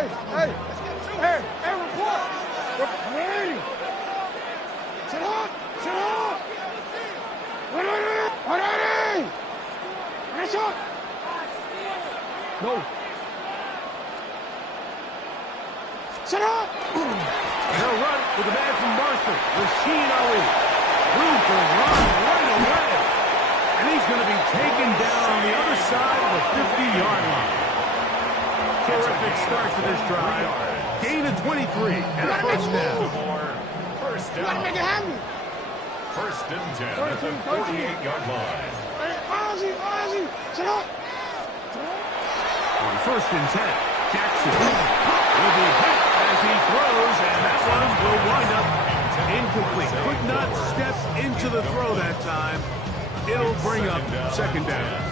Hey, report. Hey. Sit up. Ready. Nice shot. No. Sit up. They'll run with the man from Marshall, Na-illy. Room to run right away. And he's going to be taken down on the other side of the 50-yard line. Terrific start to this drive. Gain of 23 and a first down. First You gotta make it down. happen. First and 10 at the 48-yard line. Hey, Ozzy, sit up. On first and 10, Jackson will be hit as he throws, and that one will wind up incomplete. Could not step into the throw that time. It'll bring up second down.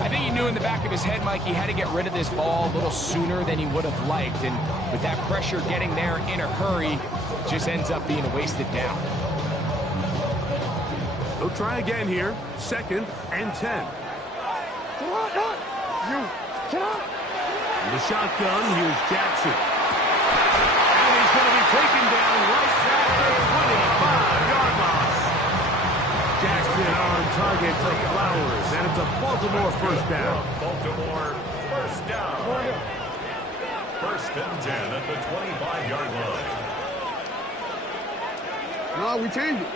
I think he knew in the back of his head, Mike, he had to get rid of this ball a little sooner than he would have liked. And with that pressure getting there in a hurry, just ends up being a wasted down. They'll try again here. Second and 10. The shotgun, here's Jackson. And he's going to be taken down right at the 25-yard line. Jackson on target to Flowers, and it's a Baltimore first down. Baltimore first down. First and 10 at the 25-yard line. No, we changed it.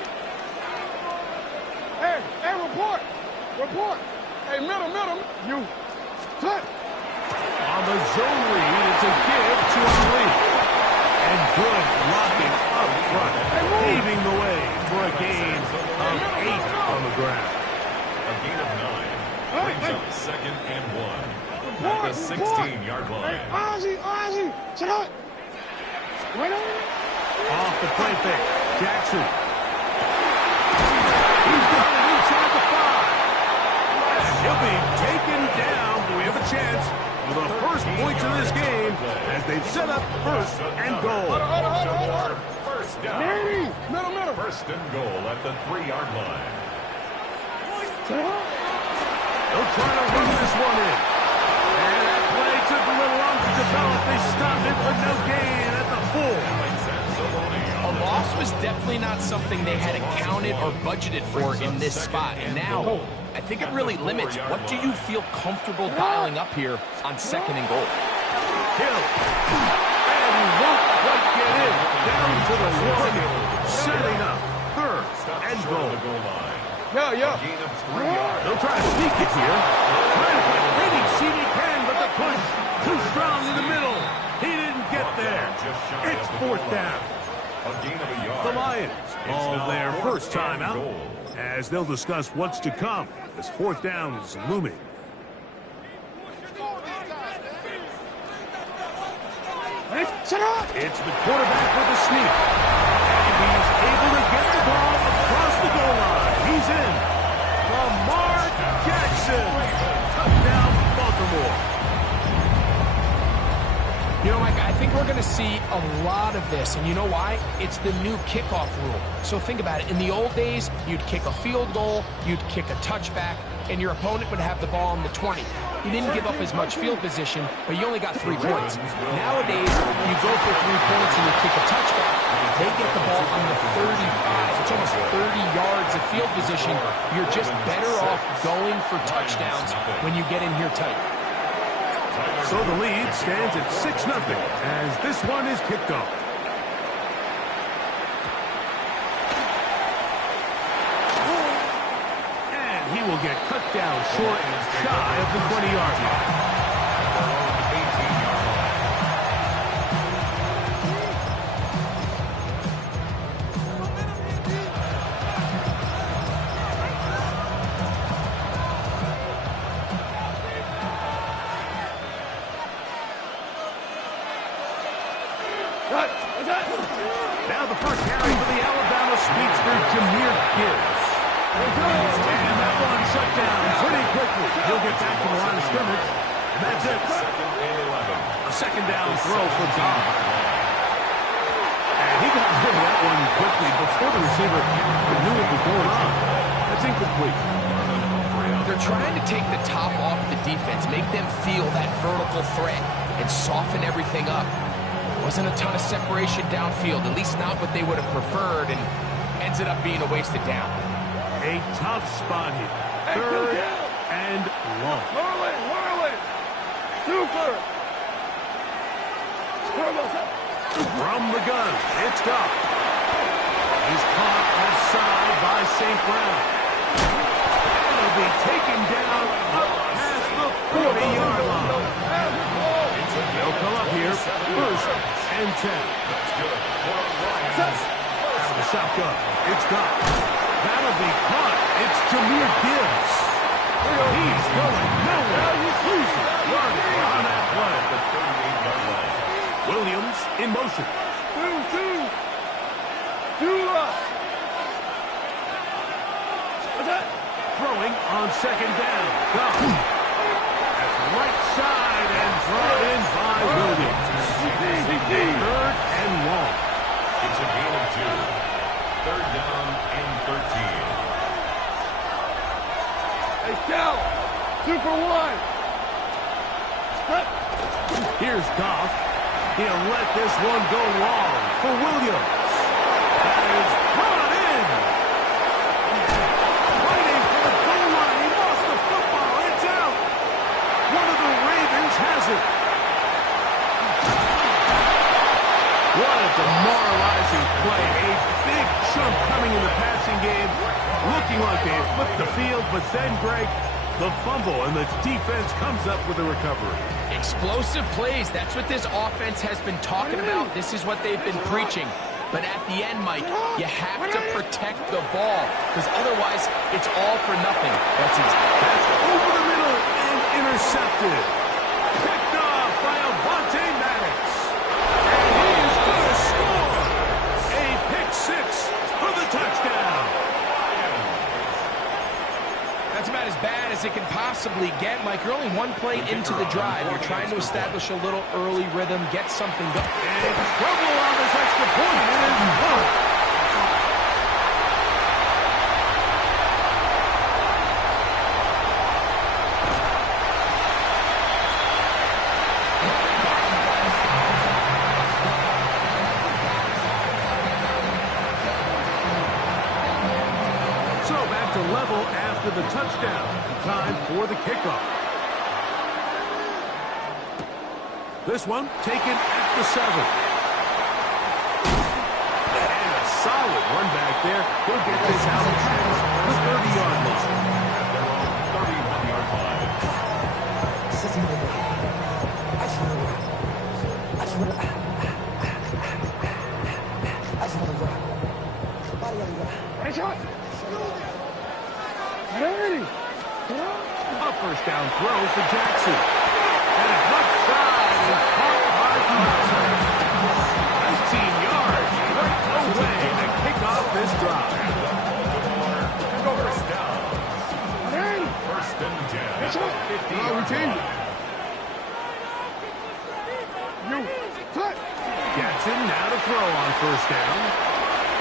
Hey, report. Hey, middle. You. Flip. On the zone read, it's a give to Na-illy. And good blocking up front, paving the way for a gain of 8 on the ground. A gain of 9 brings up second and 1 at the 16-yard line. Hey, Ozzy, sit up. Off the play fake, Jackson. He's got it inside the 5. And he'll be taken down. We have a chance for the first points of this game as they've set up first and goal. First down. Middle. First and goal at the 3-yard line. They'll try to run this one in. And that play took a little long to develop. They stopped it, but no gain at the 4. A loss was definitely not something they had accounted or budgeted for in this spot. And now, I think it really limits what do you feel comfortable dialing up here on second and goal. Hill. And he won't quite get in. Down to the 1. Setting up third and goal. Yeah. Gain of 3 yards. They'll try to sneak it here. Trying to find any seam he can, but the push too strong in the middle. He didn't get there. It's fourth down. A gain of a yard. The Lions all their first time out as they'll discuss what's to come as fourth down is looming. Sit up. It's the quarterback with the sneak. And he's able to get the ball across the goal line. He's in. Lamar Jackson. Touchdown, Baltimore. You know, Mike, I think we're going to see a lot of this, and you know why? It's the new kickoff rule. So think about it. In the old days, you'd kick a field goal, you'd kick a touchback, and your opponent would have the ball in the 20. You didn't give up as much field position, but you only got 3 points. Nowadays, you go for 3 points and you kick a touchback. They get the ball on the 35. It's almost 30 yards of field position. You're just better off going for touchdowns when you get in here tight. So the lead stands at 6-0 as this one is kicked off. And he will get cut down short and shy of the 20-yard line. Now the first carry for the Alabama speedster, Jahmyr Gibbs. And that one shut down pretty quickly. He'll get back to the line of scrimmage. And that's it. A second down throw for God. And he got rid of that one quickly before the receiver knew what was going on. That's incomplete. They're trying to take the top off the defense, make them feel that vertical threat, and soften everything up. Wasn't a ton of separation downfield, at least not what they would have preferred, and ends it up being a wasted down. A tough spot here. Third and long. Whirl it. Super. From the gun, it's Goff. He's caught offside by St. Brown. He'll be taken down up past the 40-yard line. They'll come up here, first and 10. Out of the shotgun, it's Goff. That'll be caught. It's Jahmyr Gibbs. He's going nowhere. Losing yardage on that play. The 38-yard line. Williams in motion. Throwing on second down. Goff. That's right side and brought in by Williams. Third and long. It's a gain of 2. Third down and 13. Hey, Cal. Super one. Here's Goff. He'll let this one go long for Williams. That is brought in. Fighting for the goal line. He lost the football. It's out. One of the Ravens has it. What a demoralizing play. A big chunk coming in the passing game. Looking like they flipped the field, but then, Greg, the fumble, and the defense comes up with a recovery. Explosive plays. That's what this offense has been talking about. This is what they've been preaching. But at the end, Mike, you have to protect the ball, because otherwise it's all for nothing. That's easy. That's over the middle and intercepted. Picked off by Avonte Maddox. And he is going to score. A pick six for the touchdown. That's about as bad as it can possibly get, Mike. You're only one play into the drive. You're trying to establish a little early rhythm, get something going. And trouble on this extra point. It is one. So back to level after the touchdown. Time for the kickoff. This one taken at the 7. And a solid run back there. He'll get this out of the 30-yard line. At their own 31-yard line. A first down throw for Jackson. And it's left side and caught by Johnson. 19 yards right away to kick off this drive. First down. First and 10 at the 50-yard line. Jackson now to throw on first down.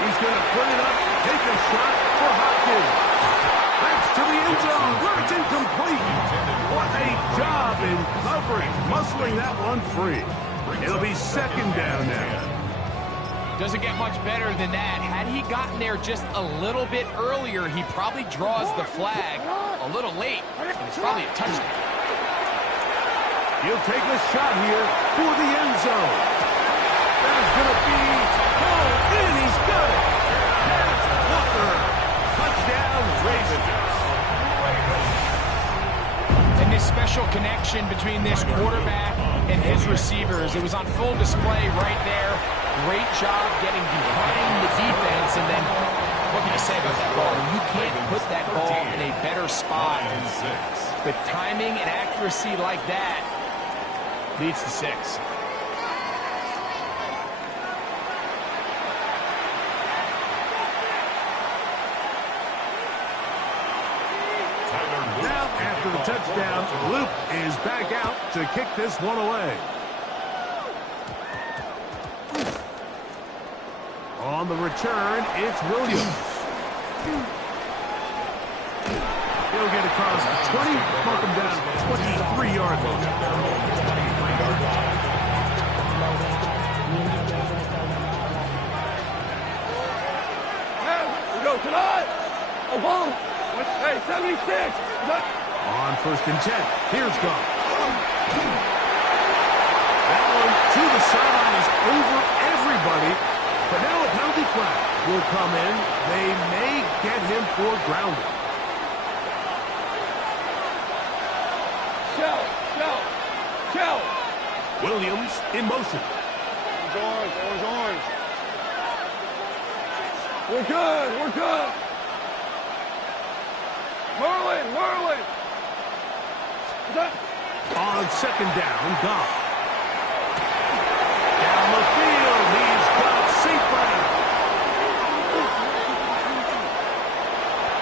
He's going to put it up, take a shot for Hopkins. That's to the end zone, where it's incomplete. What a job in covering, muscling that one free. It'll be second down now. Doesn't get much better than that. Had he gotten there just a little bit earlier, he probably draws the flag a little late, and it's probably a touchdown. He'll take a shot here for the end zone. That's going to be called in. He's got it. Pass Walker. Touchdown, Ravens. And this special connection between this quarterback and his receivers, it was on full display right there. Great job getting behind the defense, and then what can you say about that ball? You can't put that ball in a better spot. With timing and accuracy like that, leads to 6. Now, after the touchdown, Luke is back out to kick this one away. On the return, it's Williams. He'll They'll get across the 20, mark them down at the 23-yard line. We go tonight. Oklahoma. Hey, 76. On first and 10. Here's Goff. That one to the sideline is over everybody. But now a penalty flag will come in. They may get him for grounding. Shell. Williams in motion. Orange. We're good. Merlin. On second down, Goff. Down the field, he's got St. Brown.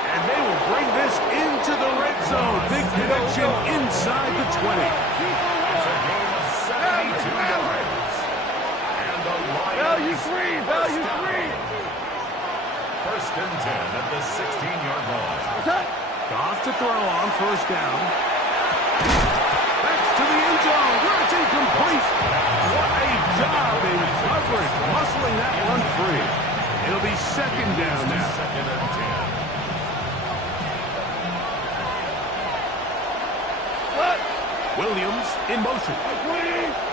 And they will bring this into the red zone. Big connection inside the 20. It's a gain of 72 yards. And the Lions. Value free. First and 10 at the 16-yard line. Goff to throw on first down. That's to the end zone, where it's incomplete. What a job in coverage, muscling that one free. It'll be second down now. Second and 10. Williams in motion.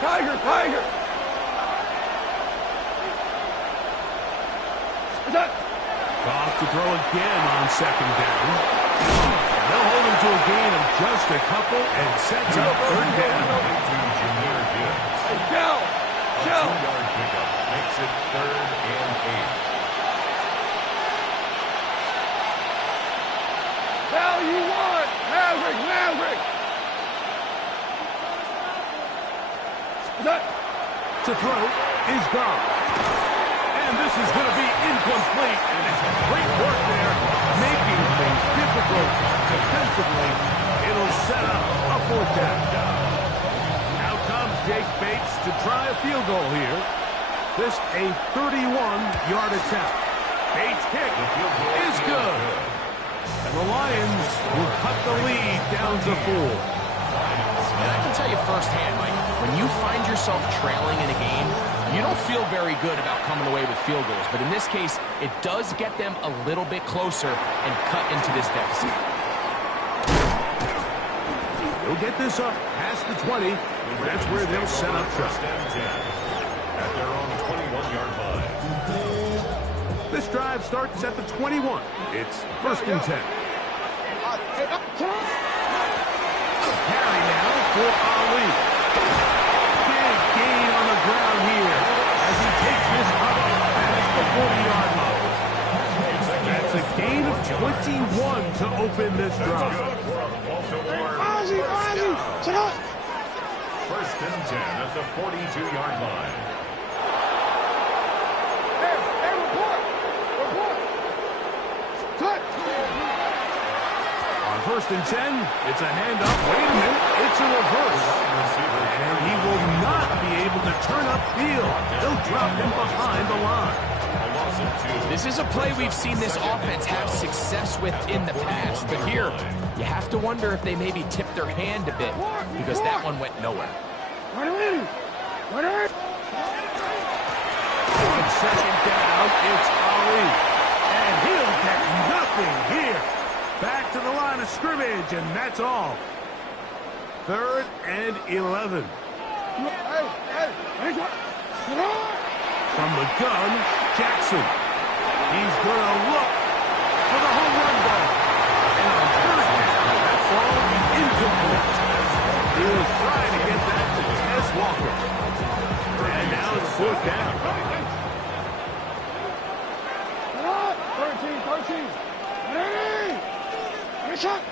Tiger. Goff to throw again on second down. They'll hold him to a gain of just a couple and sets up third down. Jameer Gibbs. Shell. 2-yard pickup makes it 3rd and 8. Value one. Maverick. To throw is Goff. And this is going to be incomplete. And it's great work there, making things difficult defensively. It'll set up a fourth down. Now comes Jake Bates to try a field goal here. This a 31-yard attempt. Bates' kick is good. And the Lions will cut the lead down to 4. And I can tell you firsthand, Mike, when you find yourself trailing in a game, you don't feel very good about coming away with field goals. But in this case, it does get them a little bit closer and cut into this deficit. They'll get this up past the 20. That's where they'll set up shop. First and 10 at their own 21-yard line. This drive starts at the 21. It's first and 10. Carry now for Ali. Big gain on the ground here as he takes this up past the 40-yard line. That's a gain of 21 to open this drive. First and 10 at the 42-yard line. On first and 10, it's a handoff. Wait a minute, it's a reverse. And he will not be able to turn upfield. They'll drop him behind the line. This is a play we've seen this offense have success with in the past. But here, you have to wonder if they maybe tipped their hand a bit because that one went nowhere. On second down, it's Ali. And he'll get nothing here. Back to the line of scrimmage, and that's all. 3rd and 11. From the gun, Jackson. He's going to look for the home run ball. And on 3rd down, that ball incomplete. He was trying to get that to Tess Walker. And now it's 4th down. 13. Shot.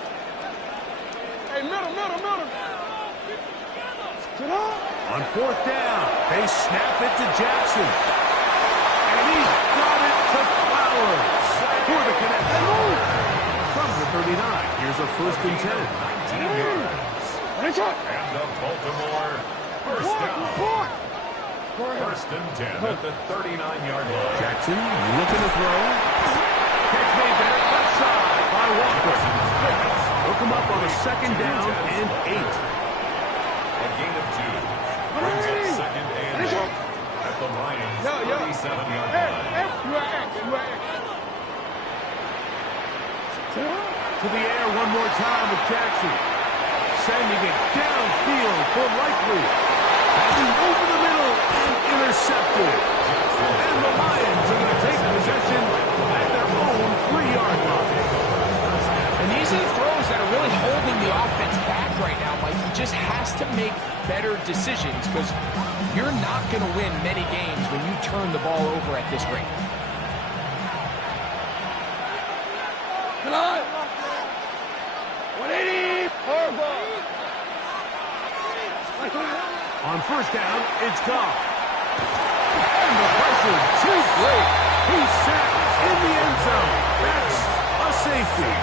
Hey, middle. On 4th down, they snap it to Jackson. And he's got it to Flowers for the connection. From the 39, here's a first and 10. 19 yards. And the Baltimore first down. First and 10 at the 39-yard line. Jackson looking to throw. Catch made there, left side by Walker. Looking come up on a second down and 8. A gain of 2. Brings up second and 8 at the Lions' 37-yard line. To the air one more time with Jackson. Sending it downfield for Likely. Passing over the middle and intercepted. And the Lions are going to take possession at their own 3-yard line. And these are the throws that are really holding the offense back right now, Mike. He just has to make better decisions because you're not going to win many games when you turn the ball over at this rate. Come on. 180. Horrible. On first down, it's Goff. And the pressure too great. He's sacked in the end zone. That's a safety.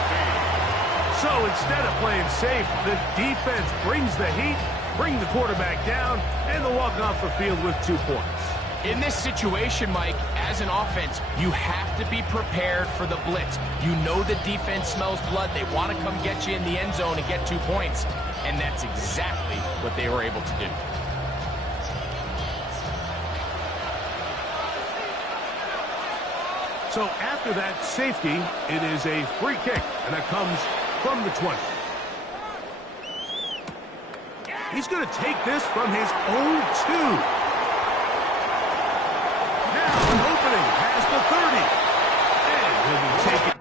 So instead of playing safe, the defense brings the heat, bring the quarterback down, and they'll walk off the field with 2 points. In this situation, Mike, as an offense, you have to be prepared for the blitz. You know the defense smells blood. They want to come get you in the end zone and get 2 points. And that's exactly what they were able to do. So after that safety, it is a free kick, and that comes from the 20. He's going to take this from his own 2. Now an opening past the 30. And he'll be taken.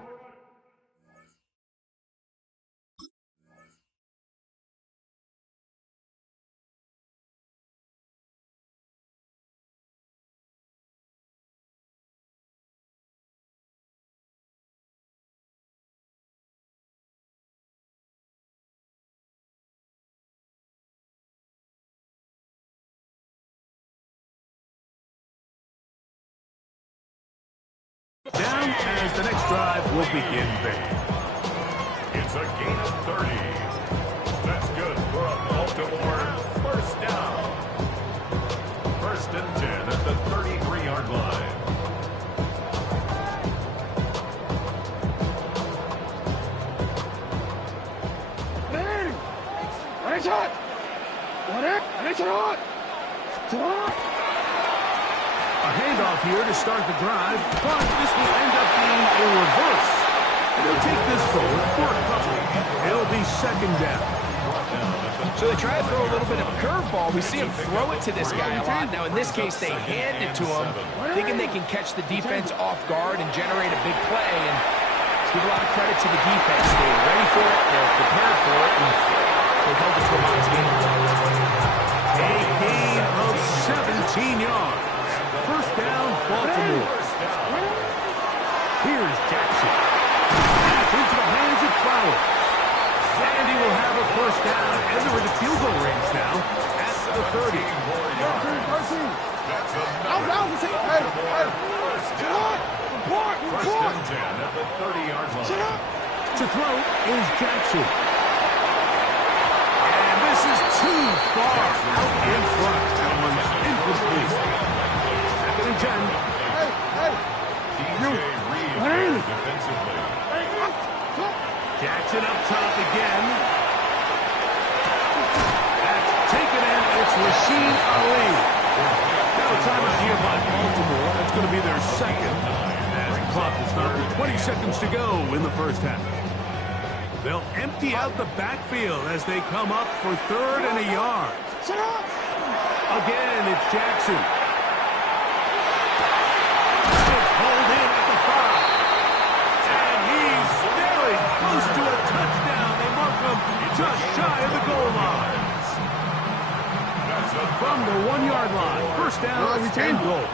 Down as the next drive will begin there. It's a gain of 30. That's good for a Baltimore first down. First and 10 at the 33-yard line. A handoff here to start the drive, but this will end up being a reverse. And they'll take this forward for a couple. It'll be second down. So they try to throw a little bit of a curveball. We see him throw it to this guy a lot. Now, in this case, they hand it to him, thinking they can catch the defense off guard and generate a big play. And let's give a lot of credit to the defense. They were ready for it. They were prepared for it. And they held it to a box game. A gain of 17 yards. First down, Baltimore. Here's Jackson. Pass into the hands of Flowers. And he will have a first down, and they're in the field goal range now at the 30. That's a first down. First and 10 at the 30-yard line. To throw is Jackson. And this is too far out in front. That one's incomplete. Second and 10. Defensively. Jackson up top again. That's taken in. It's Na-illy. Now a timeout here by Baltimore. That's going to be their second. As the clock will start with 20 seconds to go in the first half. They'll empty out the backfield as they come up for third and a yard. Again, it's Jackson. It's pulled in at the 5. And he's very close to a touchdown. They mark him just shy of the goal line. From the 1-yard line. First down and goal.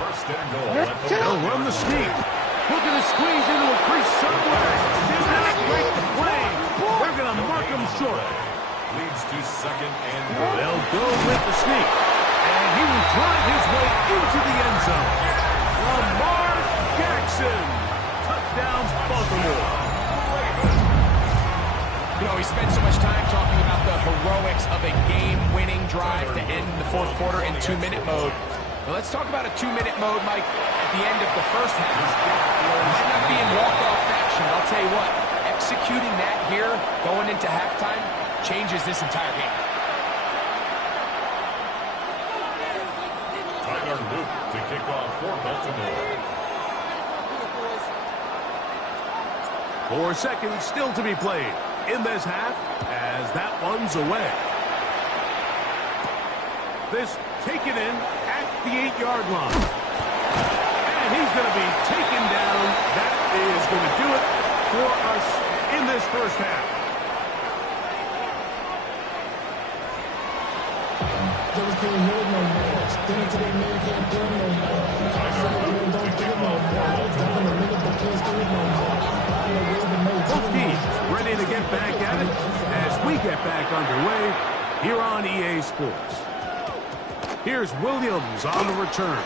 First and goal. They'll run the sneak. Looking to squeeze into a crease somewhere. Did not break the play. They're going to mark him short. Leads to second and goal. They'll go with the sneak. And he will drive his way into the end zone. Lamar Jackson. Touchdowns, Baltimore. You know, we spent so much time talking about the heroics of a game-winning drive to end the fourth quarter in 2-minute mode. Well, let's talk about a 2-minute mode, Mike, at the end of the first half. It might not be in walk-off fashion, but I'll tell you what, executing that here, going into halftime, changes this entire game. Tyler Luke to kick off for Baltimore. 4 seconds still to be played in this half as that one's away. This taken in at the 8-yard line. And he's going to be taken down. That is going to do it for us in this first half. Both teams ready to get back at it as we get back underway here on EA Sports. Here's Williams on the return.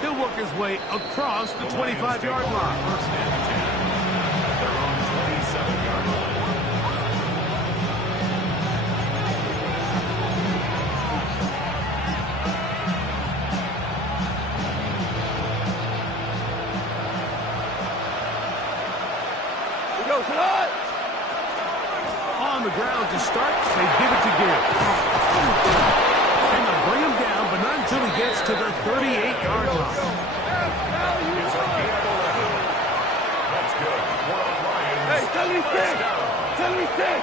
He'll work his way across the 25-yard line. First and 10. Their own 27-yard line. Go, tonight! On the ground to start, they give it to Gibbs. And they'll bring him down, but not until he gets to the 38-yard line. It's a gain of 11. That's good. For the Lions. Hey, 76! First down. 76!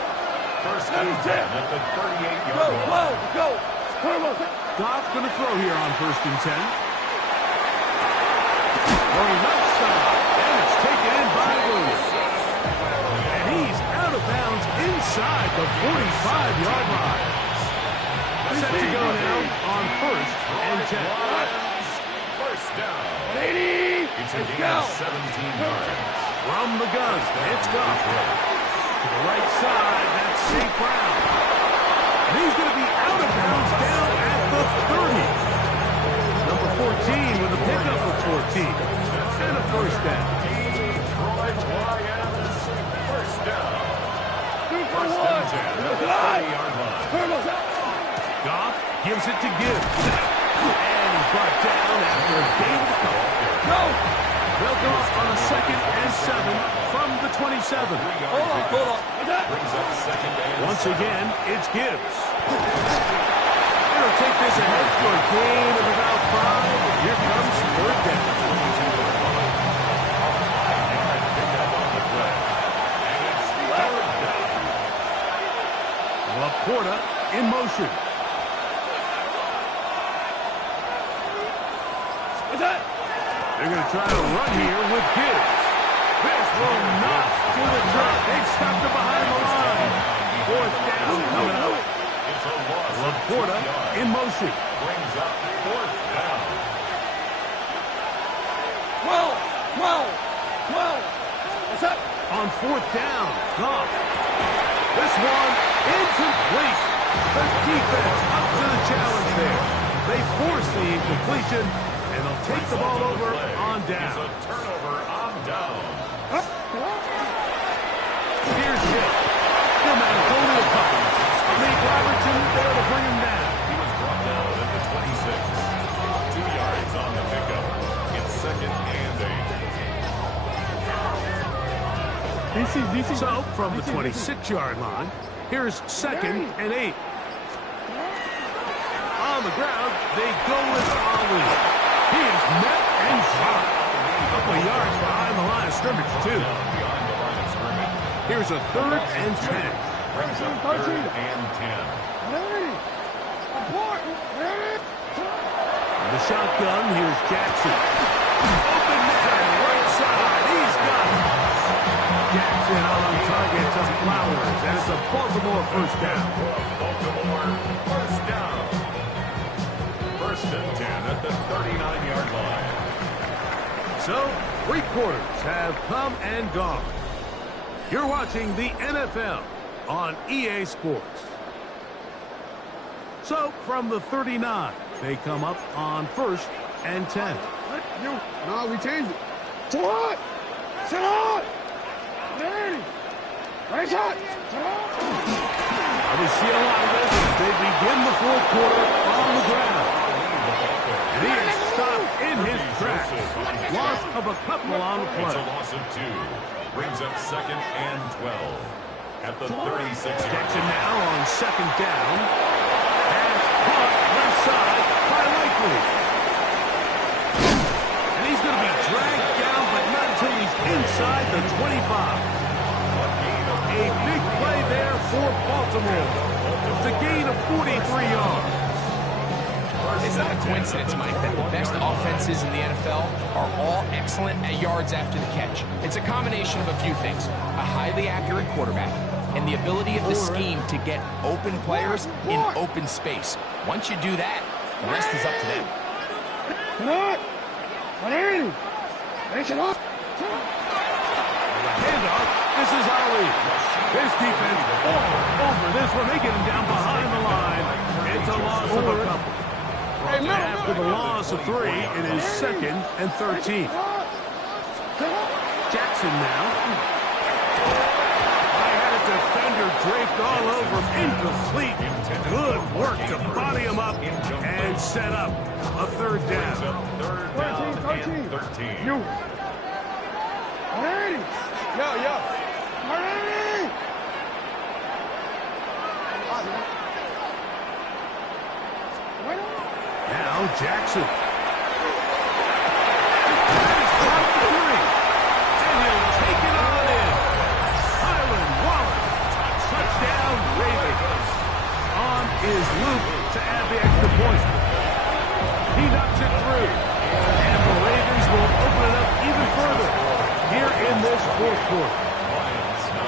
First and 10 at the 38-yard Go, line. go! Put him up! Goff going to throw here on first and 10. Going left side, and it's taken in by Williams. And he's out of bounds inside the 45-yard line. Set to go now on first and 10. First down. 80! It's a gain of 17 yards. From the gun, it's Goff. To the right side, that's St. Brown. And he's going to be out of bounds down at the 30. Number 14 with a pickup of 14. And a first down. Detroit Lions. First down. 2 for First 1! and 10 at the 30-yard line. Put him up! Goff gives it to Gibbs. And he's brought down after a gain of a couple. Go! They'll go on a second and 7 from the 27. Hold on! Brings up second and Once again, it's Gibbs. They'll take this ahead for a gain of about 5. Here comes third down. Laporta in motion. What's that? They're going to try to run here with Gibbs. This will not do the trick. They've stopped it behind the line. Fourth down coming up. It's a loss. Laporta in motion. Brings up fourth down. 12! What's that? On fourth down, Goff. This one incomplete. The defense up to the challenge there. They force the incompletion, and they'll take the ball over on It's down. a turnover on down. Here's Hill. No matter, go to a couple. Lee Robertson there to bring him down. He was brought down at the 26. 2 yards on the pickup. It's second and 8. So, from the 26-yard line, here's second and 8. On the ground, they go with Ali. He is met and shot. A couple of yards behind the line of scrimmage, too. Behind the line of scrimmage. Here's a third and 10. Brings up third and 10. The shotgun, here's Jackson. Open man, right side, he's got it. Jackson on target to Flowers, and it's a Baltimore first down. Baltimore first down. First and 10 at the 39-yard line. So, 3 quarters have come and gone. You're watching the NFL on EA Sports. So, from the 39, they come up on first and 10. No, we changed it. What? Sit on! Right shot! We see a lot of this as they begin the fourth quarter on the ground. And he is stopped in his tracks. Lost of a couple on the It's a play. loss of 2. Brings up 2nd and 12. At the 36-yard Jackson line. now on 2nd down. Pass caught left side by Likely. And he's going to be dragged down, but not until he's inside the 25. A big play there for Baltimore. It's a gain of 43 yards. It's not a coincidence, Mike, that the best offenses in the NFL are all excellent at yards after the catch. It's a combination of a few things. A highly accurate quarterback and the ability of the scheme to get open players in open space. Once you do that, the rest is up to them. Na-illy! Finish it off! Handoff. This is Ali. This defense all over this one. They get him down behind the line. It's a loss of a couple. After the loss of 3, it is 2nd and 13. Jackson now. I had a defender draped all over him. Incomplete. Good work to body him up and set up a 3rd down. 3rd down and 13. You! Na-illy! Yo! Na-illy! Now Jackson. That is caught for 3. And he'll take it on in. Highland Wallace. Touchdown Ravens. On is Luke to add the extra point. He knocks it through. And the Ravens will open it up even further here in this 4th quarter. Lions 9.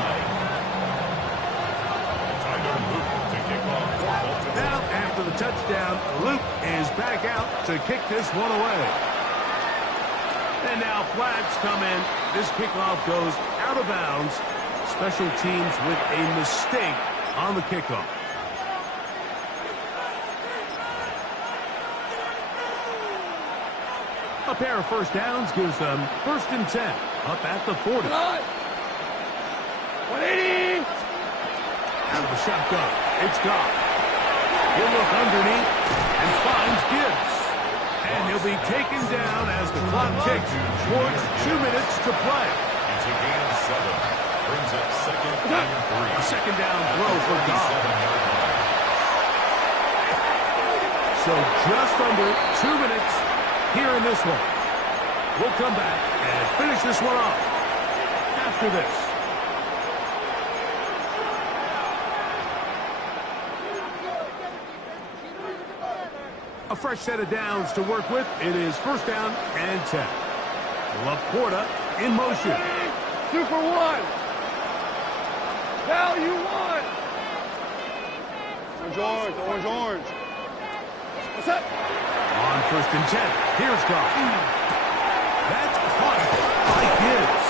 Tyler Luke to kick off for Baltimore. Now, after the touchdown, Luke is back out to kick this one away. And now flags come in. This kickoff goes out of bounds. Special teams with a mistake on the kickoff. A pair of first downs gives them 1st and 10 up at the 40. 180! Out of the shotgun. It's Goff. He'll look underneath and finds Gibbs. And he'll be taken down as the clock ticks towards 2 minutes to play. It's a gain of 7. Brings up 2nd and 3. A 2nd down throw for Goff. 37-yard line. So just under 2 minutes here in this one. We'll come back and finish this one off after this. A fresh set of downs to work with. It is 1st down and 10. Laporta in motion. Super 1! Value 1! Orange. What's up? On 1st and 10. Here's Goff. That's caught by Gibbs.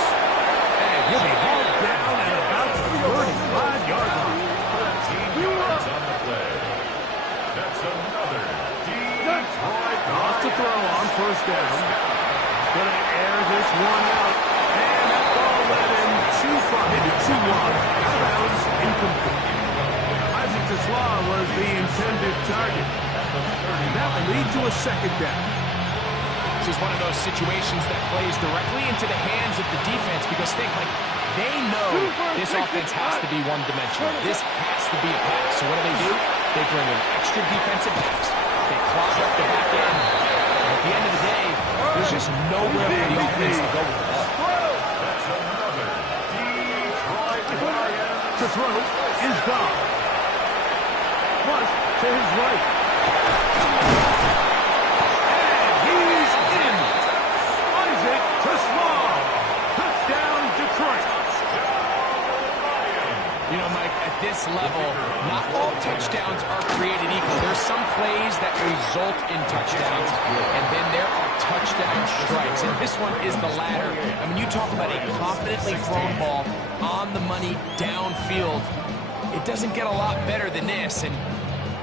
And he'll be hauled down at about the 35-yard line. 13 yards on the play. That's another Detroit. Off to throw on 1st down. He's going to air this one out. And that ball led him too far. Maybe too long. Out of bounds. Incomplete. Isaac Tesla was the intended target. And that will lead to a 2nd down. This is one of those situations that plays directly into the hands of the defense because they know this offense has to be one-dimensional. This has to be a pass. So what do? They bring in extra defensive backs. They clog up the back end. And at the end of the day, there's just nowhere for the offense to go with the ball. That's another Detroit Lions. To throw is Goff. Flush to his right. And he's in. Isaac Tesla. Touchdown Detroit. You know, Mike, at this level, not all touchdowns are created equal. There's some plays that result in touchdowns, and then there are touchdown strikes. And this one is the latter. I mean, you talk about a confidently thrown ball on the money downfield. It doesn't get a lot better than this, and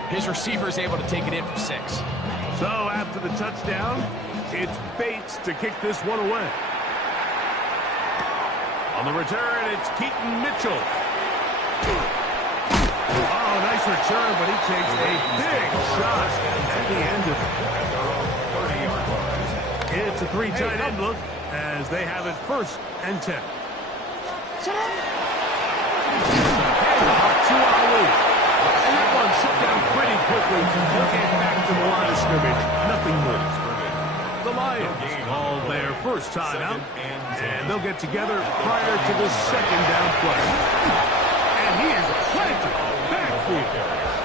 his receiver is able to take it in for 6. So after the touchdown, it's Bates to kick this one away. On the return, it's Keaton Mitchell. Oh, nice return, but he takes a big shot at the end of it. It's a 3 tight end look as they have it 1st and 10. To Na-illy. And that one shut down pretty quickly. They'll get back to the line of scrimmage. Nothing more. The Lions call their first timeout, and they'll get together prior to the 2nd down play. And he is planted. Backfield.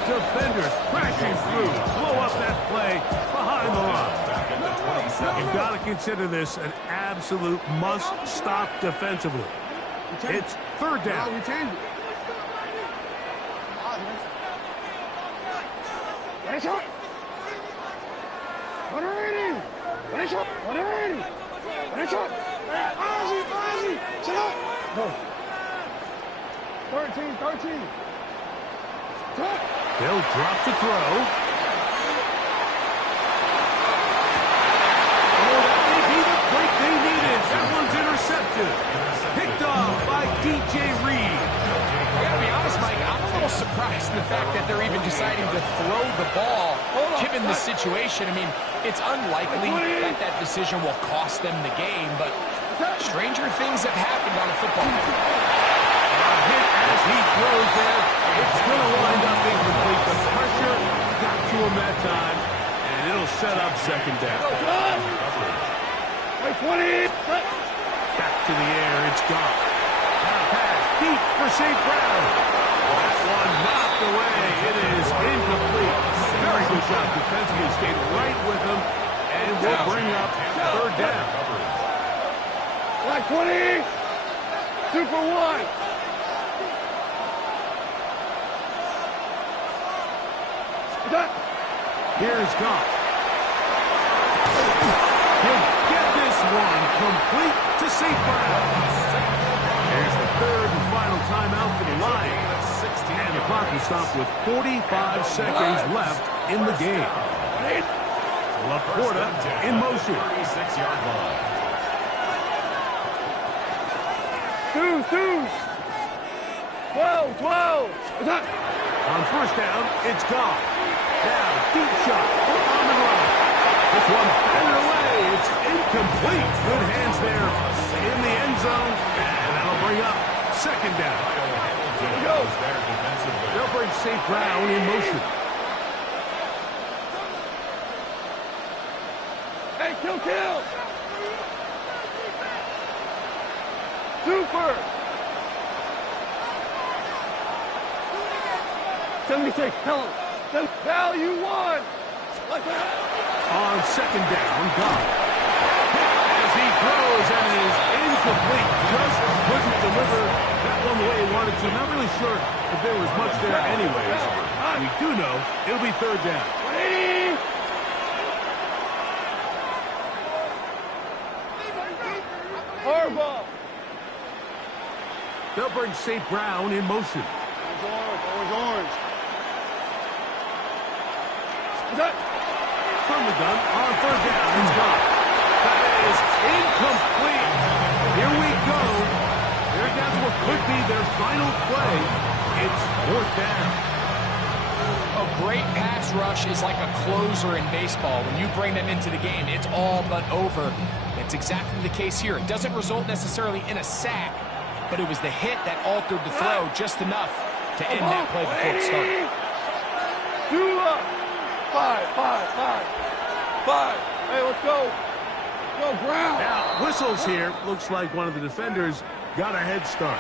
Defenders crashing through. Blow up that play behind the line. You've got to consider this an absolute must-stop defensively. It's 3rd down. We changed it. Go. 13. They'll drop to throw. Oh, that may be the break they needed. That one's intercepted. Picked off by DJ Reed. I gotta be honest, Mike, I'm a little surprised in the fact that they're even deciding to throw the ball, given the situation. I mean, it's unlikely that that decision will cost them the game, but stranger things have happened on a football field. Hit as he throws there. It's going to wind up incomplete. The pressure got to him that time, and it'll set up 2nd down. 20. Back to the air. It's gone. Now pass deep for St. Brown. That one knocked away. It is incomplete. Very good job defensively. Stayed right with him, and will bring up 3rd down. Like 20. 2 for 1. Here's Goff. He'll get this one complete to St. Brown. Here's the 3rd and final timeout for the Lions. And the clock will stop with 45 seconds left in the game. Laporta in motion. 36-yard line. 2. 12. On 1st down, it's Goff. Now, deep shot for Amon Ra. This one batted away. It's incomplete. Good hands there in the end zone. And that'll bring up 2nd down. They'll bring St. Brown in motion. Hey, kill. Super. 76. Tell him. Value 1. Like that. On 2nd down, Goff. As he throws and is incomplete. Just couldn't deliver that one the way he wanted to. Not really sure if there was much there anyways. We do know it'll be 3rd down. 80. Harbaugh. They'll bring St. Brown in motion. Orange. From the gun on 3rd down, it's Goff. That is incomplete. Here we go. They're down to what could be their final play. It's 4th down. A great pass rush is like a closer in baseball. When you bring them into the game, it's all but over. That's exactly the case here. It doesn't result necessarily in a sack, but it was the hit that altered the throw just enough to end that play before it started. 2 up. 5. Hey, let's go. Go, Brown. Now, whistles here. Looks like one of the defenders got a head start.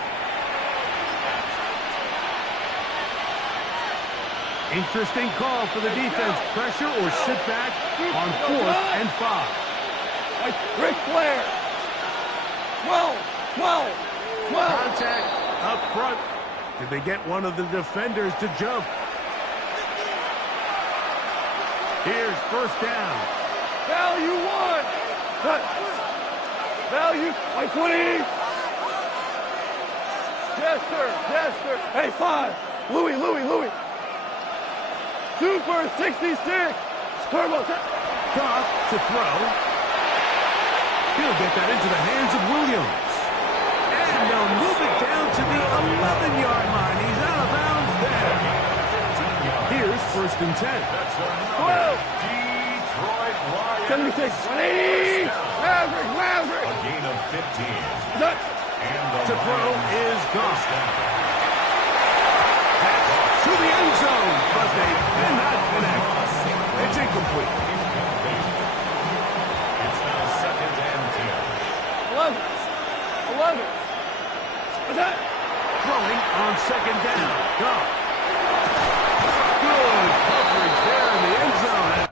Interesting call for the defense. Pressure or sit back on 4th and 5. Ric Flair. 12. Contact up front. Did they get one of the defenders to jump? Here's 1st down. Value 1. Value. 20. Jester. Hey, 5. Louis. Super 66. Turbo. Goff to throw. He'll get that into the hands of Williams. And they'll move it down to the 11-yard line. He's out of bounds there. Here's 1st and 10. That's another Detroit 76, 180. Maverick. A gain of 15. And the To throw is gone. Pass To the end zone, but they cannot connect. It's incomplete. It's now 2nd and 10. 11. What's that? Throwing on 2nd down. Gone. Good coverage there in the end zone.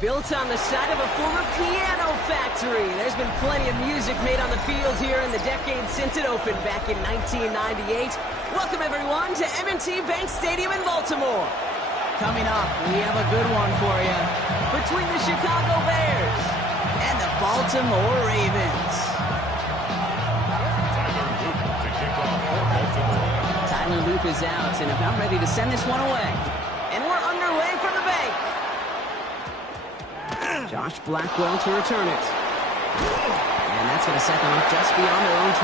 Built on the side of a former piano factory, there's been plenty of music made on the field here in the decade since it opened back in 1998. Welcome, everyone, to M&T Bank Stadium in Baltimore. Coming up, we have a good one for you. Between the Chicago Bears and the Baltimore Ravens. Tyler Loop is out, and about ready to send this one away. And we're underway from the bank. Josh Blackwell to return it. And that's going to set them up just beyond their own 20.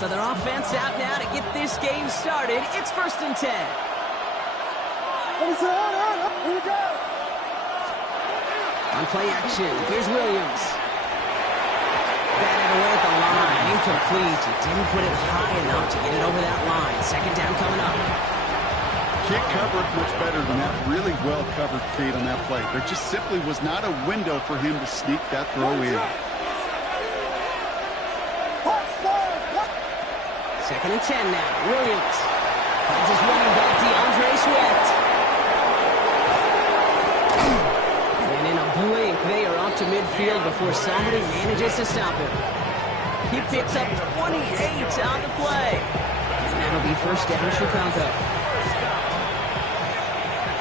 So their offense out now to get this game started. It's 1st and 10. Here we go. On play action, here's Williams. Batted away at the line, incomplete. He didn't put it high enough to get it over that line. 2nd down coming up. Can't cover it much better than that. Really well covered, Kate, on that play. There just simply was not a window for him to sneak that throw in. 2nd and 10 now. Williams finds his running back, DeAndre Swift. And in a blink, they are up to midfield before somebody manages to stop him. He picks up 28 on the play. And that'll be 1st down, Chicago.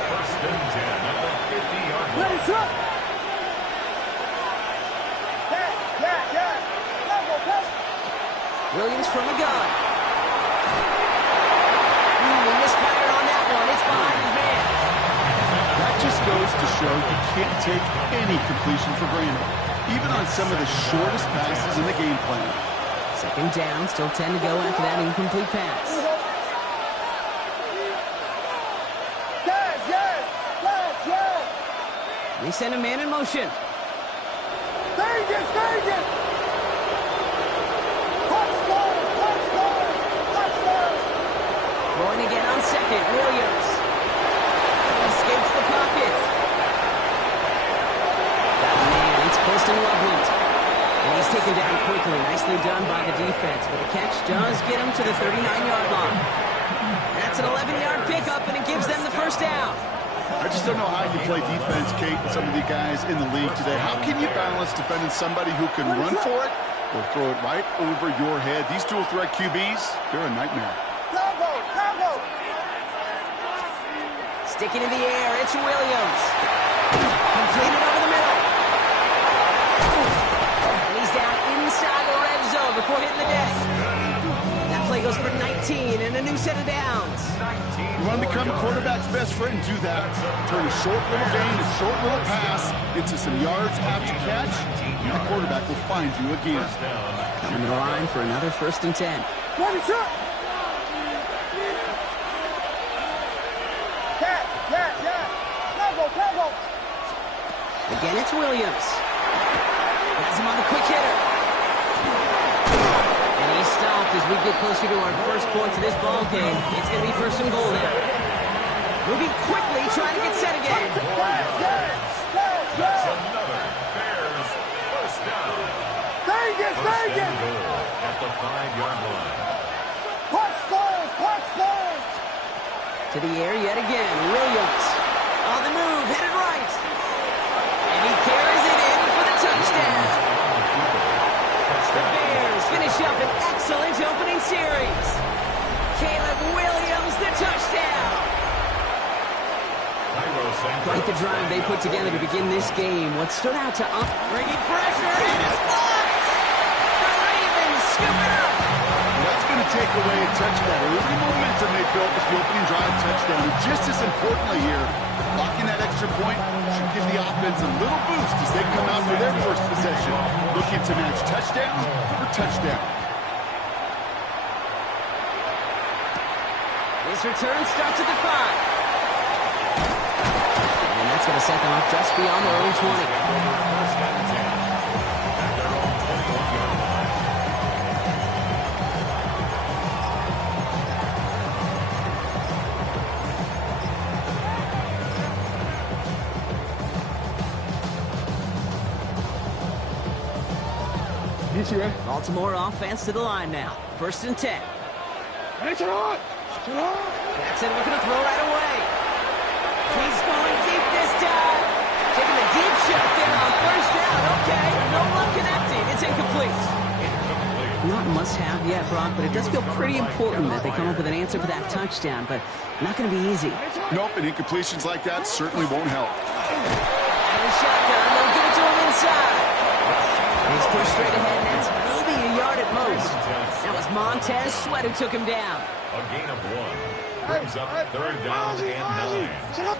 1st and 10 at the 50-yard line. Ready, set. Williams from the gun. He misfired on that one. It's behind his man. That just goes to show you can't take any completion for granted, even on some of the shortest passes in the game plan. 2nd down, still 10 to go after that incomplete pass. They send a man in motion. Going again on 2nd, Williams. Escapes the pocket. Got a man, it's Colston Loveland. And he's taken down quickly. Nicely done by the defense. But the catch does get him to the 39-yard line. That's an 11-yard pickup, and it gives them the first down. I just don't know how you play defense, Kate, and some of the guys in the league today. How can you balance defending somebody who can run for it or throw it right over your head? These dual-threat QBs, they're a nightmare. Combo! Sticking in the air, it's Williams. Completed over the middle. And he's down inside the red zone before hitting the deck. That play goes for 19 and a new set of downs. You want to become a quarterback's best friend, do that. Turn a short little gain, a short little pass into some yards after catch, and the quarterback will find you again. Coming to the line for another 1st and 10. Ready, shot! Combo! Again, it's Williams. Has him on the quick hitter. And he's stopped as we get closer to our first points of this ball game. It's going to be 1st and goal now. Moving quickly, trying to get set again. That's another Bears first down. Vegas! At the 5-yard line. Punch scores! To the air yet again. Williams on the move, headed right. And he carries it in for the touchdown. The Bears finish up an excellent opening series. Caleb Williams, the touchdown. Quite the drive they put together to begin this game. What stood out to us, bringing pressure, and it's blocked. The Ravens scoop it up. That's going to take away a touch of that early momentum they built with the opening drive touchdown. And just as importantly here, blocking that extra point should give the offense a little boost as they come out for their first possession, looking to match touchdown for touchdown. This return starts at the 5. And that's going to set them up just beyond their own 20. Baltimore offense to the line now. 1st and 10. Jackson looking to throw right away. He's going deep this time. Taking the deep shot there on 1st down. Okay, no one connecting. It's incomplete. Not must-have yet, Brock, but it does feel pretty important that they come up with an answer for that touchdown, but not going to be easy. Nope, and incompletions like that certainly won't help. And a shotgun, they'll give it to him inside. He's pushed straight ahead, and that's maybe a yard at most. That was Montez Sweat who took him down. A gain of 1. Brings up 3rd down and 9.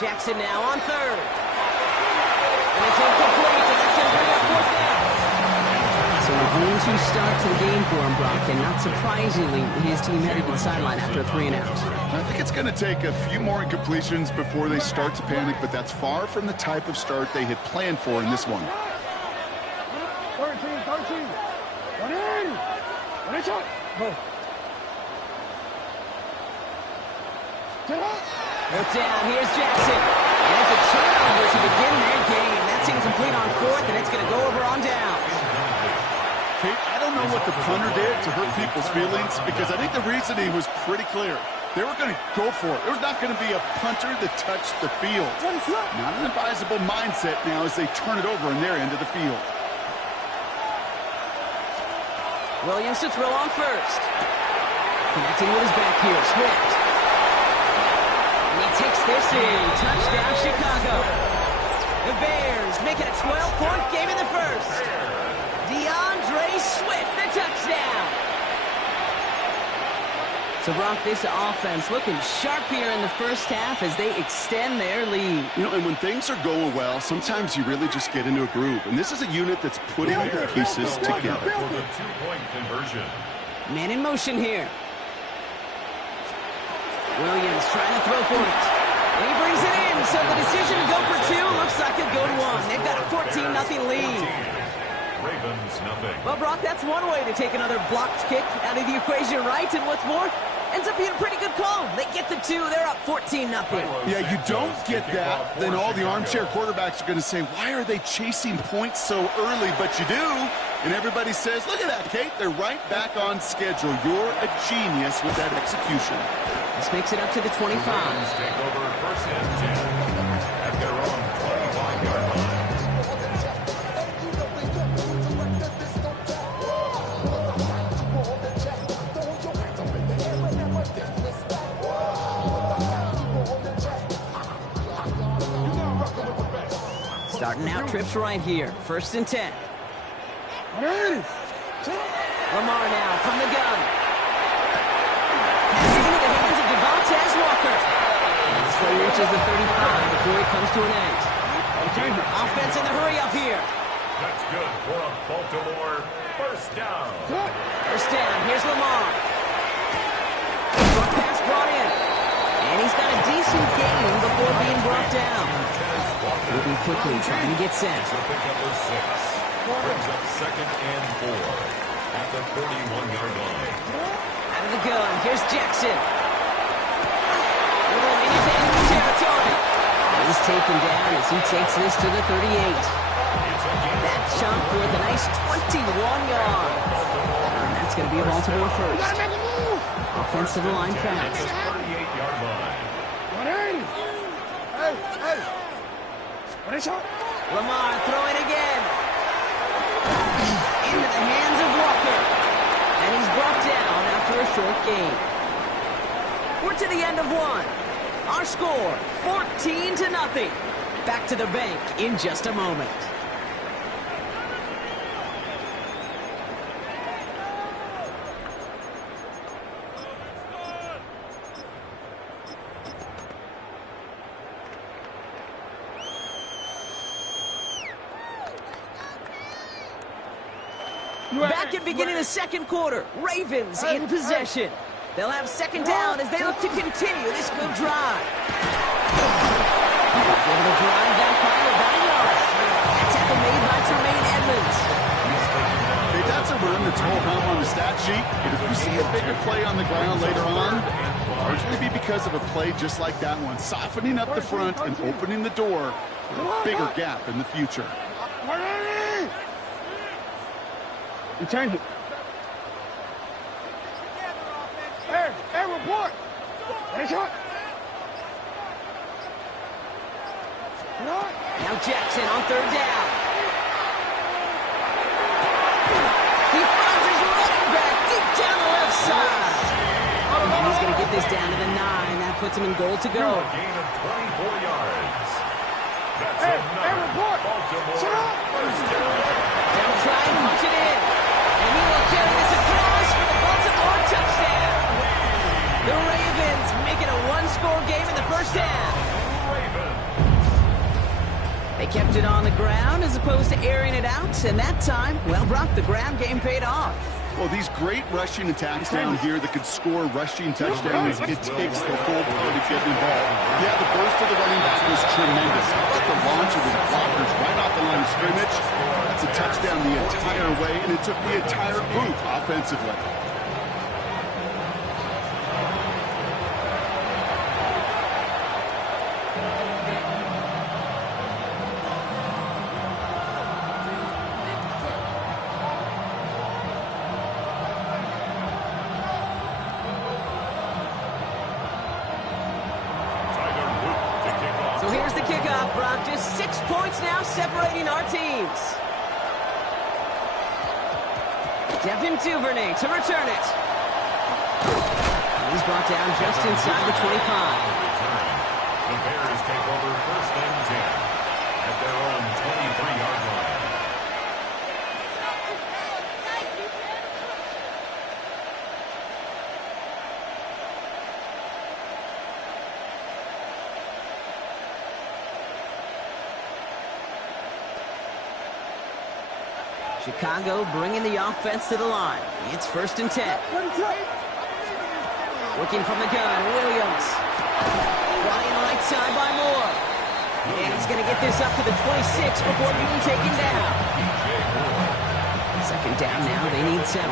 Jackson now on 3rd. And it's incomplete, and that's going to bring up 4th down. So a 1-2 start to the game for him, Brock, and not surprisingly, his team headed to the sideline after a 3 and out. I think it's going to take a few more incompletions before they start to panic, but that's far from the type of start they had planned for in this one. 13. Run in! Shot! Go. Look down, here's Jackson. And it's a turnover to begin their game. That's incomplete on 4th, and it's going to go over on down. Kate, I don't know what the punter did to hurt people's feelings, because I think the reasoning was pretty clear. They were going to go for it. There's not going to be a punter that touched the field. Not an advisable mindset now as they turn it over in their end of the field. Williams to throw on 1st. Connecting with his back here, Swift. And he takes this in. Touchdown, Chicago. The Bears make it a 12-point game in the 1st. DeAndre Swift, the touchdown. So, Brock, this offense looking sharp here in the 1st half as they extend their lead. You know, and when things are going well, sometimes you really just get into a groove. And this is a unit that's putting the pieces together. For the 2-point conversion. Man in motion here. Williams trying to throw for it. And he brings it in. So the decision to go for 2 looks like a good one. They've got a 14-0 lead. Ravens, nothing. Well, Brock, that's one way to take another blocked kick out of the equation, right? And what's more, Ends up being a pretty good call. They get the 2. They're up 14-0. Yeah, you don't get that, then all the armchair quarterbacks are going to say, why are they chasing points so early? But you do, and everybody says, look at that, Kate. They're right back on schedule. You're a genius with that execution. This makes it up to the 25. Take over first and 10 at their own 25-yard line. Starting out trips right here. First and 10. Lamar now from the gun. Passing into the hands of Devontae Walker. And this play reaches the 35 before it comes to an end. Offense in the hurry up here. That's good for a Baltimore first down. First down. Here's Lamar. Short pass brought in. And he's got a decent gain before being brought down. Moving quickly, trying to get set. So pick number 6 brings up second and 4 at the 31-yard line. Out of the gun, here's Jackson. Rolling into enemy territory. He's taken down as he takes this to the 38. That chunk worth a nice 21 yards. And that's going to be a Baltimore first. Offensive line fast. 38-yard line. Lamar throwing again. Into the hands of Walker. And he's brought down after a short gain. We're to the end of one. Our score, 14-0. Back to the bank in just a moment. Back at beginning of the second quarter, Ravens in possession. They'll have second down as they look to continue this good drive. Able to drive that pile of 9 yards. That tackle made by Tremaine Edmonds. Hey, that's a run that's whole home on the stat sheet. But if you see a bigger play on the ground later on, it'll largely be because of a play just like that one, softening up the front and opening the door for a bigger gap in the future. You change it. Hey, report. Hey, shot. Now Jackson on third down. He finds his running back deep down the left side. And he's going to get this down to the 9. That puts him in goal to go. A gain of 24 yards. That's Hey, another report. Baltimore Shut up. first down. They'll try and punch it in. And he will carry this across for the Baltimore touchdown. The Ravens make it a one-score game in the first half. They kept it on the ground as opposed to airing it out. And that time, well, Brock, the ground game paid off. Well, these great rushing attacks down here that could score rushing touchdowns, it takes the whole party getting involved. Yeah, the burst of the running back was tremendous. How about the launch of his blockers right off the line of scrimmage? That's a touchdown the entire way, and it took the entire group offensively. So here's the kickoff, Brock. Just 6 points now separating our teams. Devin Duvernay to return it. He's brought down just inside the 25. The Bears take over first and 10 at their own 23-yard line. Chicago bringing the offense to the line. It's first and 10. Looking from the gun, Williams. Flying right side by Moore. And he's going to get this up to the 26 before being taken down. Second down now, they need 7.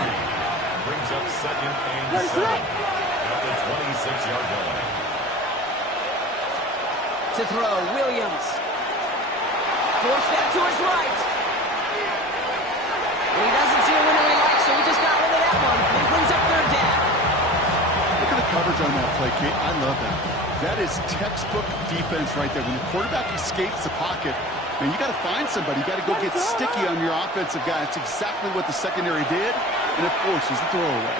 Brings up second and 7 at the 26-yard line. To throw, Williams. Forced that to his right. He doesn't see a window he likes, so he just got rid of that one. He brings up third down. Look at the coverage on that play, Kate. I love that. That is textbook defense right there. When the quarterback escapes the pocket, man, you got to find somebody. You got to go get sticky on your offensive guy. That's exactly what the secondary did, and it forces the throwaway.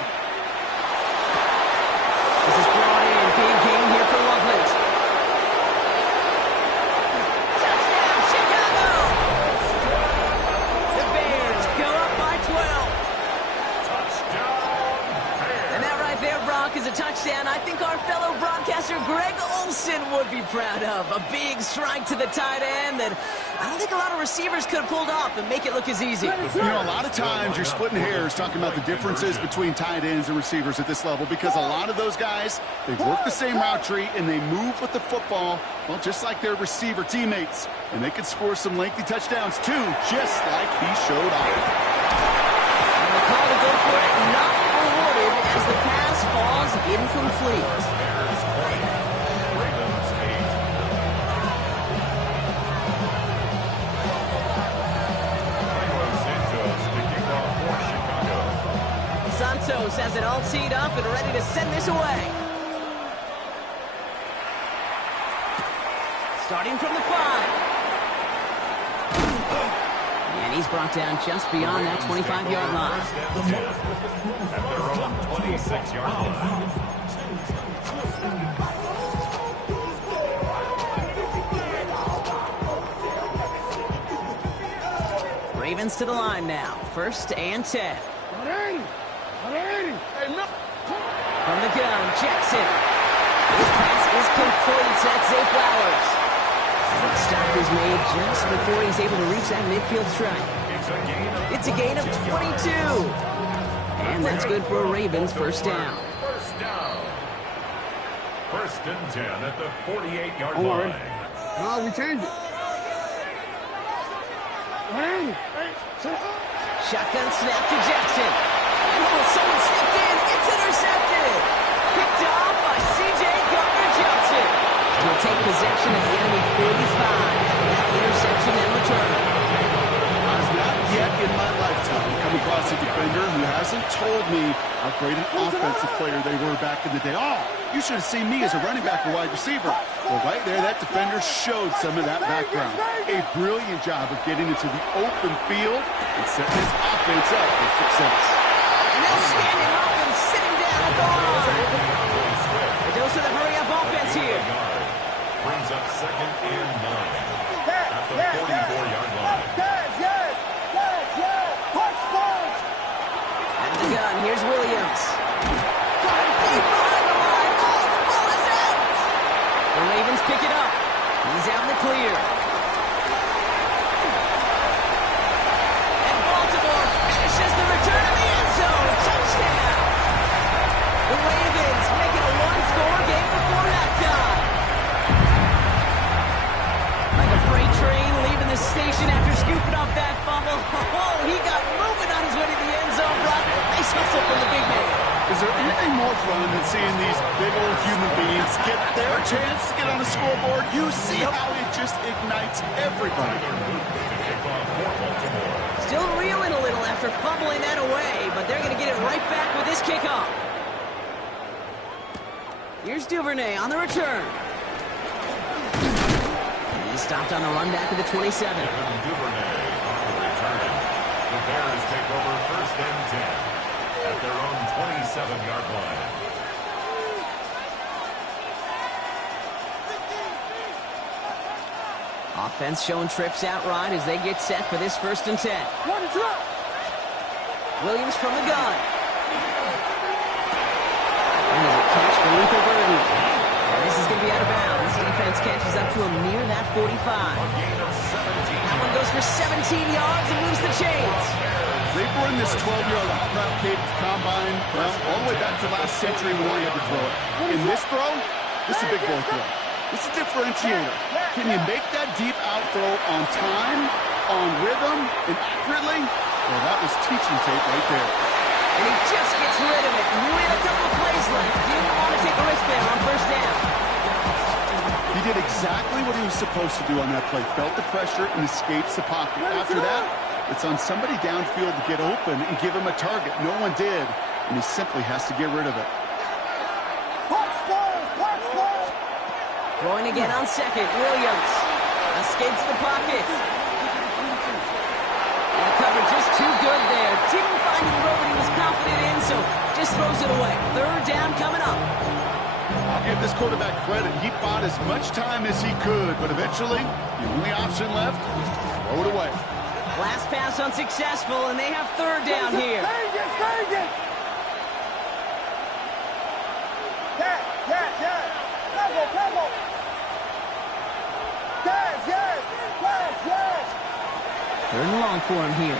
This is brought in. Big game here for Loveland. Touchdown, Chicago! The Bears go up by 12. Touchdown, Bears. And that right there, Brock, is a touchdown I think our fellow broadcaster Greg Olsen would be proud of. A big strike to the tight end that I don't think a lot of receivers could have pulled off and make it look as easy. You know, a lot of times you're splitting hairs talking about the differences between tight ends and receivers at this level because a lot of those guys, they work the same route tree and they move with the football, well, just like their receiver teammates. And they can score some lengthy touchdowns too, just like he showed off. And the call to go for it not rewarded as the pass falls incomplete. Bears 20, Ravens 8. Santos to kick off for Chicago. Santos has it all teed up and ready to send this away. Starting from the 5. And he's brought down just beyond that 25-yard line. At their own 26-yard line. Ravens to the line now. 1st and 10. From the gun, Jackson. His pass is complete. That's Zay Flowers. The stop is made just before he's able to reach that midfield strike. It's a gain of 22. And that's good for a Ravens first down. First down. 1st and 10 at the 48-yard line. No, we changed it. Shotgun snap to Jackson. And someone stepped in. It's intercepted. Picked off by C.J. Gardner-Johnson. He'll take possession at the enemy 45. That interception and return. I've not yet in my lifetime come across a defender who hasn't told me how great an offensive player they were back in the day. Oh, you should have seen me as a running back or wide receiver. Well, right there, that defender showed some of that background. A brilliant job of getting into the open field and setting his offense up for success. And now standing up and sitting down at the line. A dose of the hurry-up offense here. Brings up 2nd and 9 at the 44-yard line. Out of the gun, here's Williams. Got him deep behind the line. Oh, the ball is out. The Ravens pick it up. He's out in the clear. And Baltimore finishes the return of the end zone. Touchdown. The Ravens make it a one-score game before halftime. Like a freight train leaving the station after scooping up that fumble. Oh, he got moving on his way to the end zone, Brock. Nice hustle from the big man. Is there anything more fun than seeing these big old human beings get their chance to get on the scoreboard? You see how it just ignites everybody. Still reeling a little after fumbling that away, but they're going to get it right back with this kickoff. Here's Duvernay on the return. He's stopped on the run back to the 27. Duvernay on the return. The Bears take over 1st and 10 at their own 27-yard line. Offense showing trips out right as they get set for this 1st and 10. Williams from the gun. And there's a catch for Luther Burden. And this is going to be out of bounds. Defense catches up to him near that 45. That one goes for 17 yards and moves the chains. They've run this 12-yard out route cape to combine, well, all the way back to last century when they had to throw it. In this throw, this is a big boy throw. This is a differentiator. Can you make that deep out throw on time, on rhythm, and accurately? Well, that was teaching tape right there. And he just gets rid of it. Knew he had a couple of plays seconds left. Didn't want to take a risk there on first down. He did exactly what he was supposed to do on that play. Felt the pressure and escapes the pocket. After that, it's on somebody downfield to get open and give him a target. No one did, and he simply has to get rid of it. Throwing again on second. Williams escapes the pocket. And the cover just too good there. Didn't find a throw that he was confident in, so just throws it away. Third down coming up. I'll give this quarterback credit. He bought as much time as he could, but eventually, the only option left was to throw it away. Last pass unsuccessful, and they have third down here. Third and long for him here.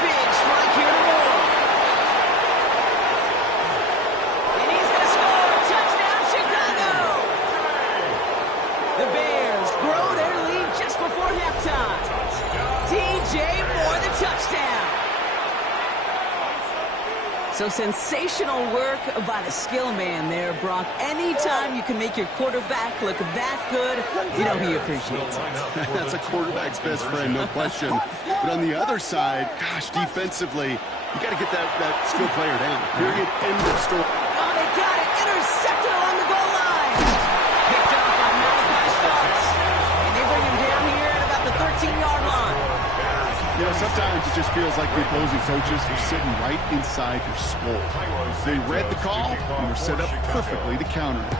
Big strike here to Moore. And he's going to score. Touchdown, Chicago. The Bears grow their lead just before halftime. DJ Moore, the touchdown. So sensational work by the skill man there, Brock. Anytime you can make your quarterback look that good, you know he appreciates it. That's a quarterback's best friend, no question. But on the other side, gosh, defensively, you got to get that skill player down. Period. End of story. Oh, they got it. Intercepted along the goal line. Picked up by Malachi Starks. And they bring him down here at about the 13-yard line. You know, sometimes it just feels like the opposing coaches are sitting right inside your skull. They read the call and were set up perfectly to counter it.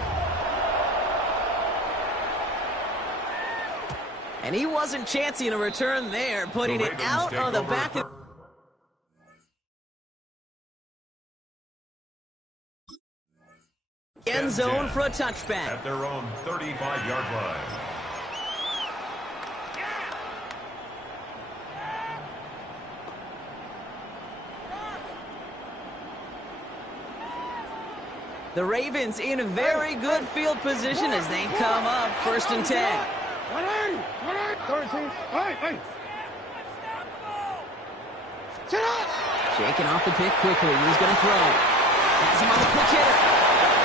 And he wasn't chancing a return there, putting it out on the back of... End zone for a touchback. At their own 35-yard line. The Ravens in a very good field position as they come up first and 10. 13. Hey. Shaking off the pick quickly. He's going to throw. Has him on the quick hitter.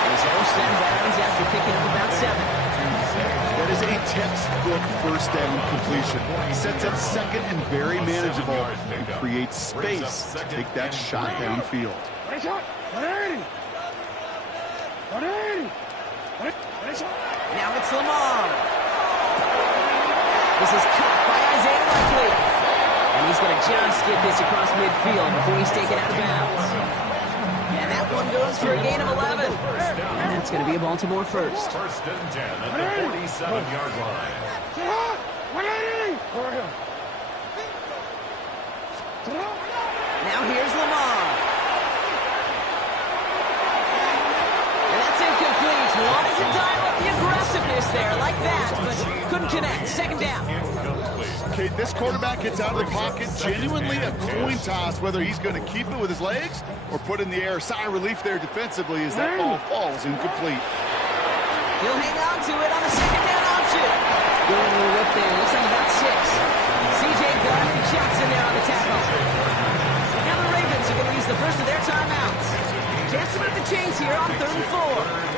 And his first down downs after picking up about 7. That is a textbook first down completion. Sets up second and very manageable and creates space to take that shot downfield. Now it's Lamar. This is caught by Isaiah Likely. And he's going to just get this across midfield before he's taken out of bounds. And that one goes for a gain of 11. And that's going to be a Baltimore first. First and 10 at the 47-yard line. Now here's Lamar. And that's incomplete. Wanted to dial up the aggressiveness there like that, but couldn't connect. Second down. Okay, this quarterback gets out of the pocket, genuinely a coin toss whether he's going to keep it with his legs or put it in the air. Sigh of relief there defensively as that ball falls incomplete. He'll hang on to it on the second down option. Going a little whip there. Looks like about 6. C.J. Gunn and Jackson there on the tackle. Now the Ravens are going to use the first of their timeouts. Chance to move the chains here on 3rd and 4.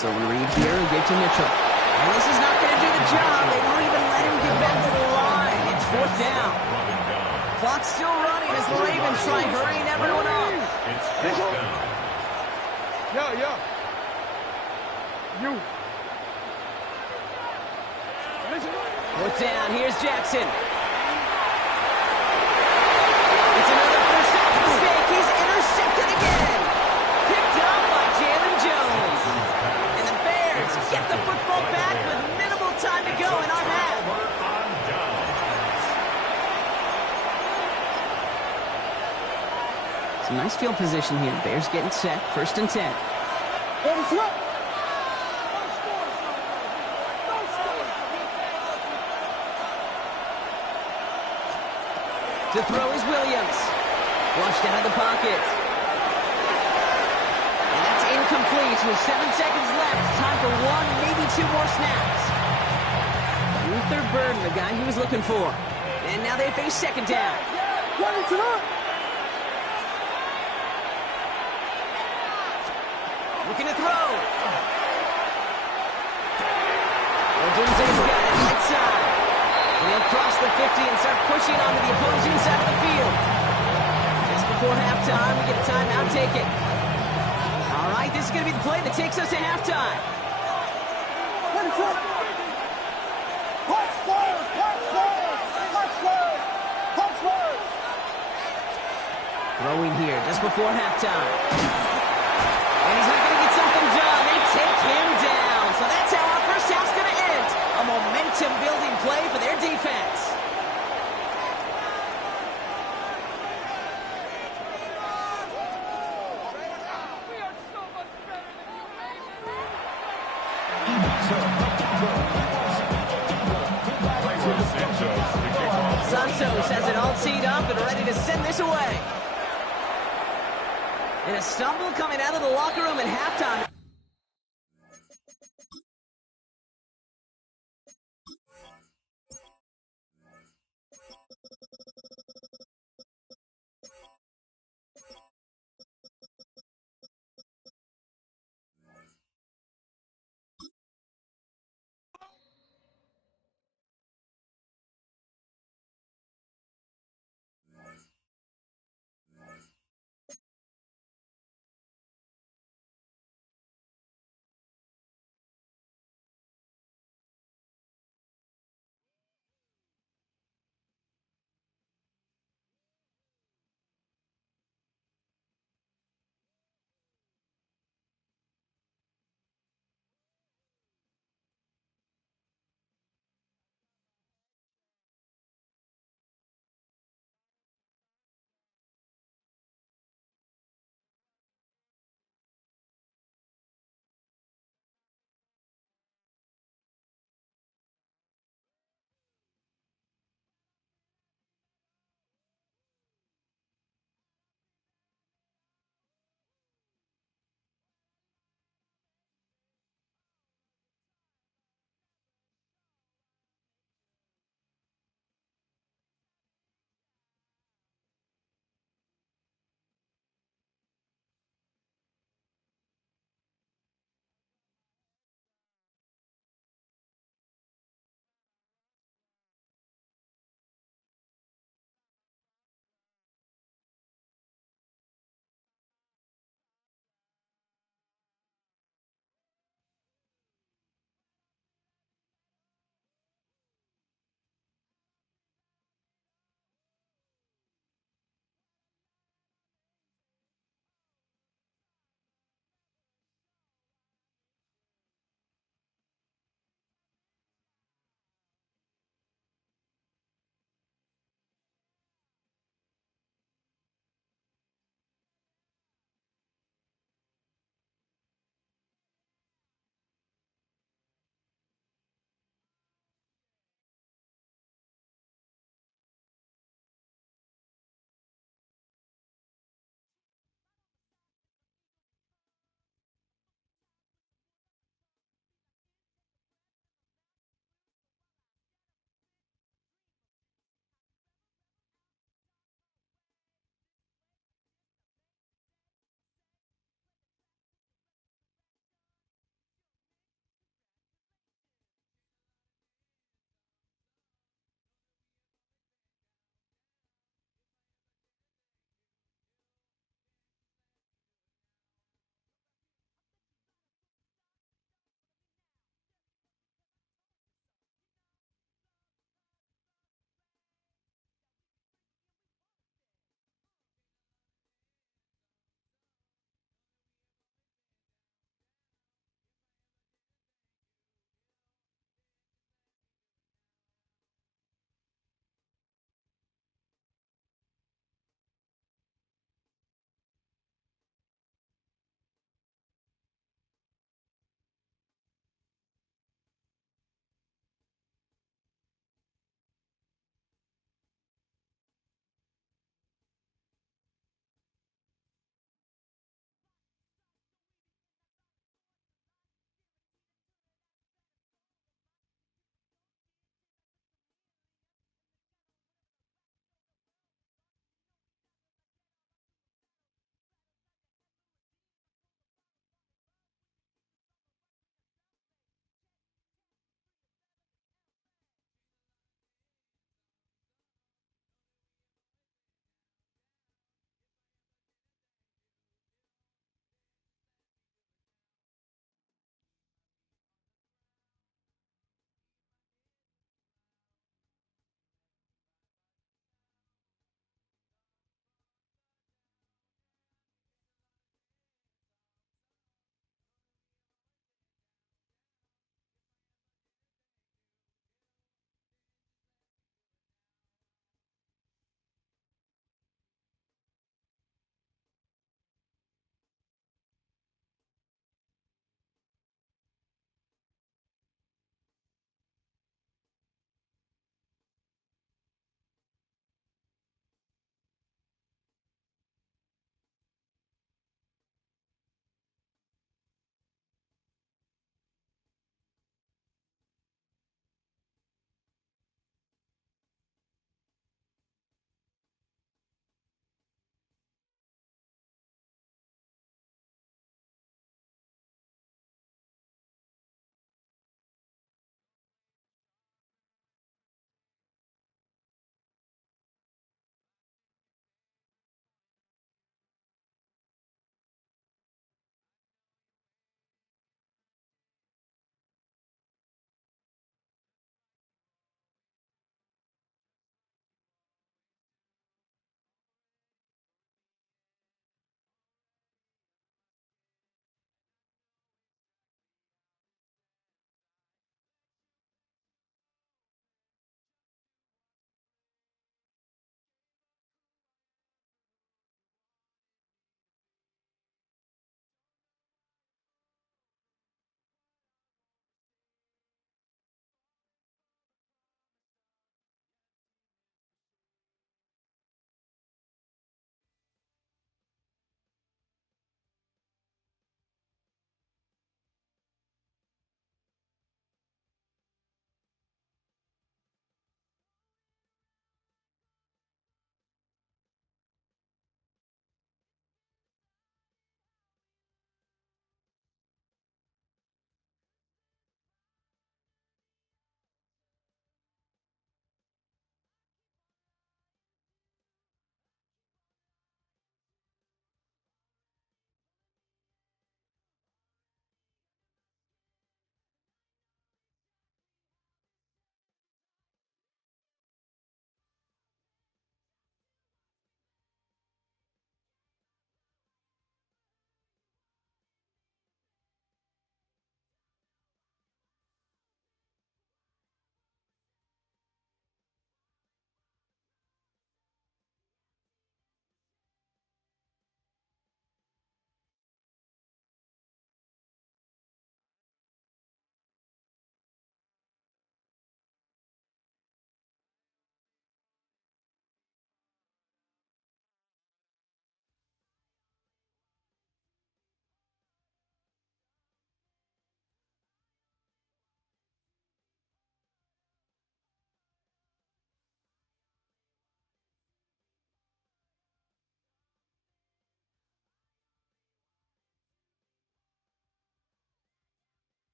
So Reed here and give to Mitchell. And this is not going to do the job. They won't even let him get back to the line. It's 4th down. Clock's still running as the Ravens try hurrying everyone up. It's 4th down. Yeah. You. 4th down. Here's Jackson. It's another first down mistake. He's intercepted again. Picked up by Jalen Jones. And the Bears get the football back with minimal time to go in our half. Some nice field position here. Bears getting set. 1st and 10. To throw is Williams. Flushed out of the pocket. And that's incomplete with 7 seconds left. Time for 1, maybe 2 more snaps. Luther Burden, the guy he was looking for. And now they face second down. Looking to throw. Odunze's got it right side. And he'll cross the 50 and start pushing onto the opposing side of the field. Just before halftime, we get a timeout taken. All right, this is going to be the play that takes us to halftime. Throwing here just before halftime. And he's not going to get something done. They take him down. So that's how our first half's going to end. A momentum-building play for their defense. Santos has it all teed up and ready to send this away. And a stumble coming out of the locker room at halftime.